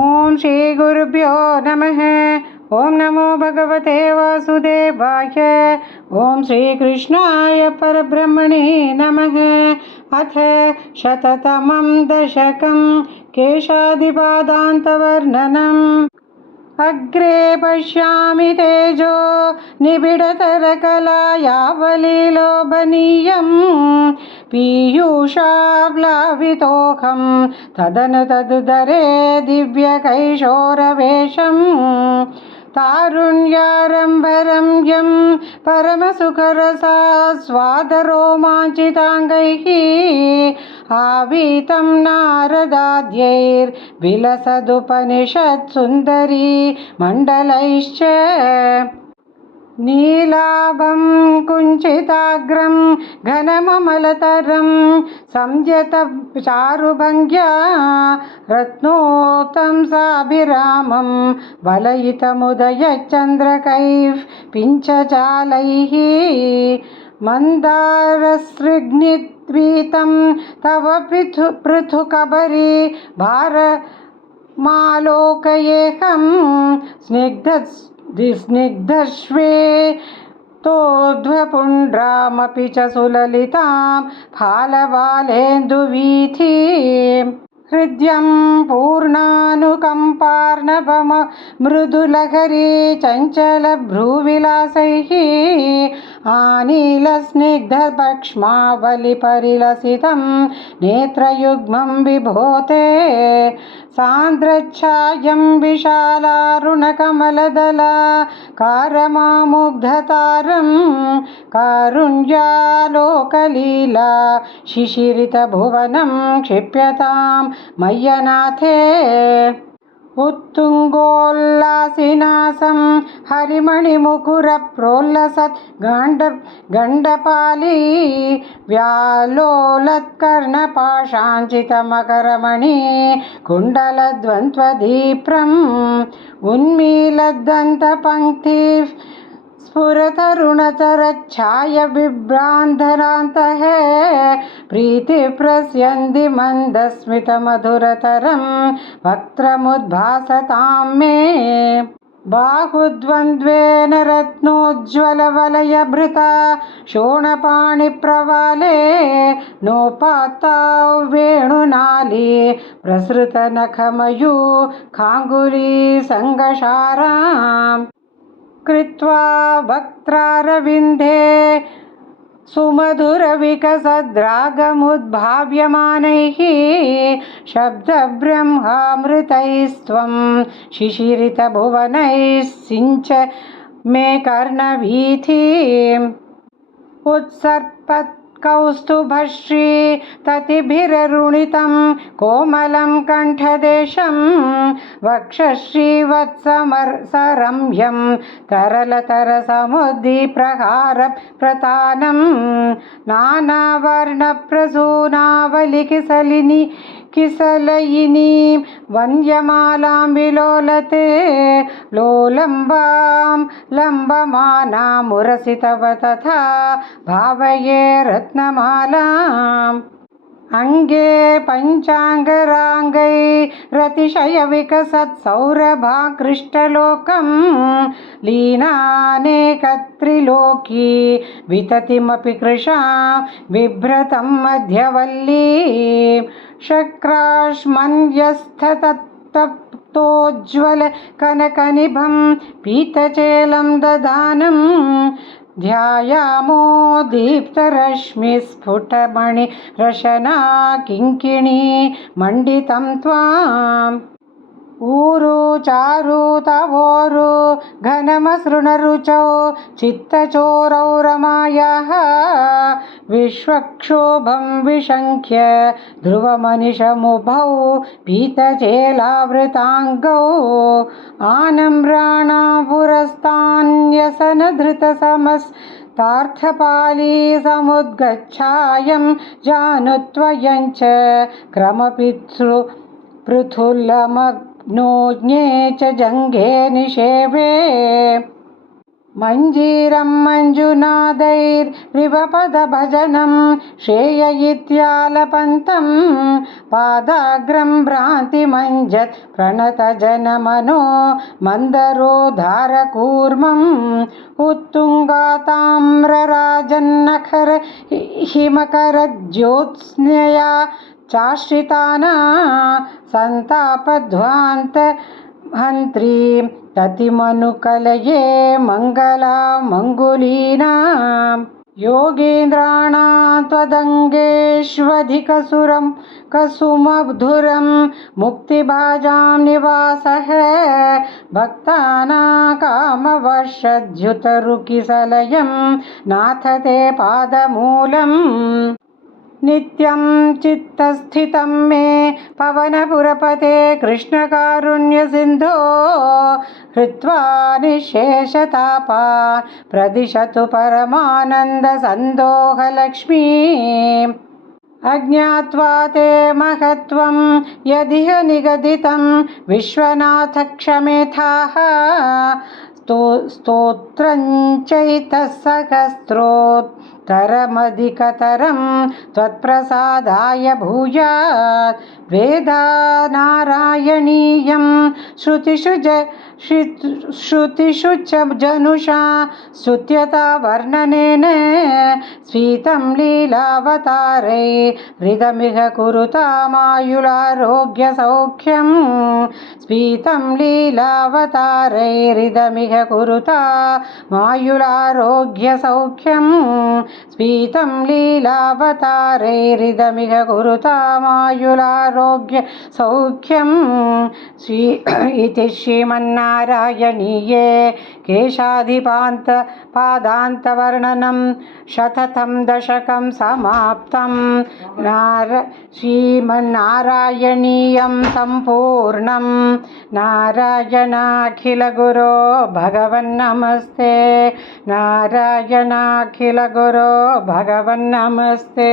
ओम श्री गुरुभ्यो नमः। ओम नमो भगवते वासुदेवाय। ओम श्री कृष्णाय परब्रह्मणे नमः। अथ शततमं दशकं केशादिपादान्तवर्णनम्। अग्रे पश्यामि तेजो निबिडतरकलायावलीलोभनीयं पीयूषाप्लावितोऽहं तदनु तदुदरे दिव्यकैशोरवेशं तारुण्यारम्भरम्यं परमसुखरसास्वादरोमाञ्चिताङ्गैः आवीतं नारदाद्यैर्विलसदुपनिषत्सुन्दरी मण्डलैश्च नीलाभं कुञ्चिताग्रं घनममलतरं संयतचारुभङ्ग्या रत्नोक्तं साभिरामं वलयितमुदयचन्द्रकैः पिञ्चजालैः मन्दारसृग्नित्वीतं तव पृथुकबरी भारमालोकयेऽहं स्निग्धश्वेतोध्वपुण्ड्रामपि च सुललितां फालवालेन्दुवीथीं हृद्यं पूर्णानुकम्पार्णवमृदुलहरी चञ्चलभ्रूविलासैः आनीलस्निग्धपक्ष्मावलिपरिलसितं नेत्रयुग्मं विभोते सान्द्रच्छायं विशालारुणकमलदलाकारमामुग्धतारं कारुण्यालोकलीला शिशिरितभुवनं क्षिप्यतां मय्यनाथे उत्तुङ्गोल्लासिनासं हरिमणिमुकुरप्रोल्लसत् गण्डपाली व्यालोलत्कर्णपाशाञ्चितमकरमणि कुण्डलद्वन्द्वदीप्रम् उन्मीलद्दन्तपङ्क्तिः स्फुरतरुणतरच्छायबिभ्रान्धरान्तः प्रीतिप्रस्यन्ति मन्दस्मितमधुरतरं वक्त्रमुद्भासतां मे बाहुद्वन्द्वेन रत्नोज्ज्वलवलयभृता शोणपाणिप्रवाले नोपात्ता वेणुनाली प्रसृतनखमयूखाङ्गुली सङ्गशाराम् कृत्वा वक्त्रारविन्दे सुमधुरविकसद्रागमुद्भाव्यमानैः शब्दब्रह्मामृतैस्त्वं शिशिरितभुवनैः सिञ्च मे कर्णवीथीम् उत्सर्पत्कौस्तुभश्री ततिभिररुणितं कोमलं कण्ठदेशं वक्षश्रीवत्सरम्यं तरलतरसमुद्दीप्रहारप्रतानं नानावर्णप्रसूनावलिकिसलिनी किसलयिनीं वन्द्यमालां विलोलते लोलम्बां लम्बमानामुरसि तव तथा भावये रत्नमालाम् अङ्गे पञ्चाङ्गराङ्गैरतिशयविकसत्सौरभाकृष्टलोकं लीनानेकत्रिलोकी विततिमपि कृशां बिभ्रतं मध्यवल्ली शक्राश्मन्यस्थतप्तोज्ज्वलकनकनिभं पीतचेलं दधानं ध्यायामो दीप्तरश्मिस्फुटमणिरशना किङ्किणी मण्डितं त्वाम् ऊरु चारु तवोरु घनमसृणरुचौ चित्तचोरौ रमायाः विश्वक्षोभं विशङ्ख्य ध्रुवमनिशमुभौ पीतचेलावृताङ्गौ आनम्राणापुरस्तान्यसनधृतसमस्तार्थपाली समुद्गच्छायं जानुत्वयं च क्रमपितृ पृथुलमग्नोज्ञे च जङ्घे निषेवे मञ्जीरं मञ्जुनादैर्रिवपदभजनं श्रेययित्यालपन्तं पादाग्रं भ्रान्तिमञ्जत् प्रणतजनमनो मन्दरोद्धारकूर्मम् उत्तुङ्गाताम्रराजन्नखर हिमकरज्योत्स्नया चाश्रिताना सन्तापध्वान्त हन्त्रीं ततिमनुकलये मङ्गलामङ्गुलीनां योगीन्द्राणां त्वदङ्गेष्वधिकसुरं कसुमधुरं मुक्तिभाजां निवासः भक्तानां कामवर्षद्युतरुकिसलयं नाथ ते पादमूलम् नित्यं चित्तस्थितं मे पवनपुरपते कृष्णकारुण्यसिन्धो हृत्वा निःशेषतापा प्रदिशतु परमानन्दसन्दोहलक्ष्मी अज्ञात्वा ते महत्त्वं यदिह निगदितं विश्वनाथ क्षमेथाः स्तोत्रञ्चैतः सहस्रोत्तरमधिकतरं त्वत्प्रसादाय भूयात् वेदानारायणीयं श्रुतिषु च जनुषा स्तुत्यता वर्णनेन स्फीतं लीलावतारै हृदमिह कुरुतामायुरारोग्यसौख्यं स्फीतं लीलावतारै हृदमिह कुरुतामायुरारोग्यसौख्यं स्फीतं लीलावतारै हृदमिह कुरुतामायुरारोग्यसौख्यं इति श्रीमन्नारायणीये केशाधिपादान्तवर्णनं शततं दशकं समाप्तं श्रीमन्नारायणीयं सम्पूर्णं नारायणाखिलगुरो भगवन्नमस्ते नारायणाखिलगुरो भगवन्नमस्ते।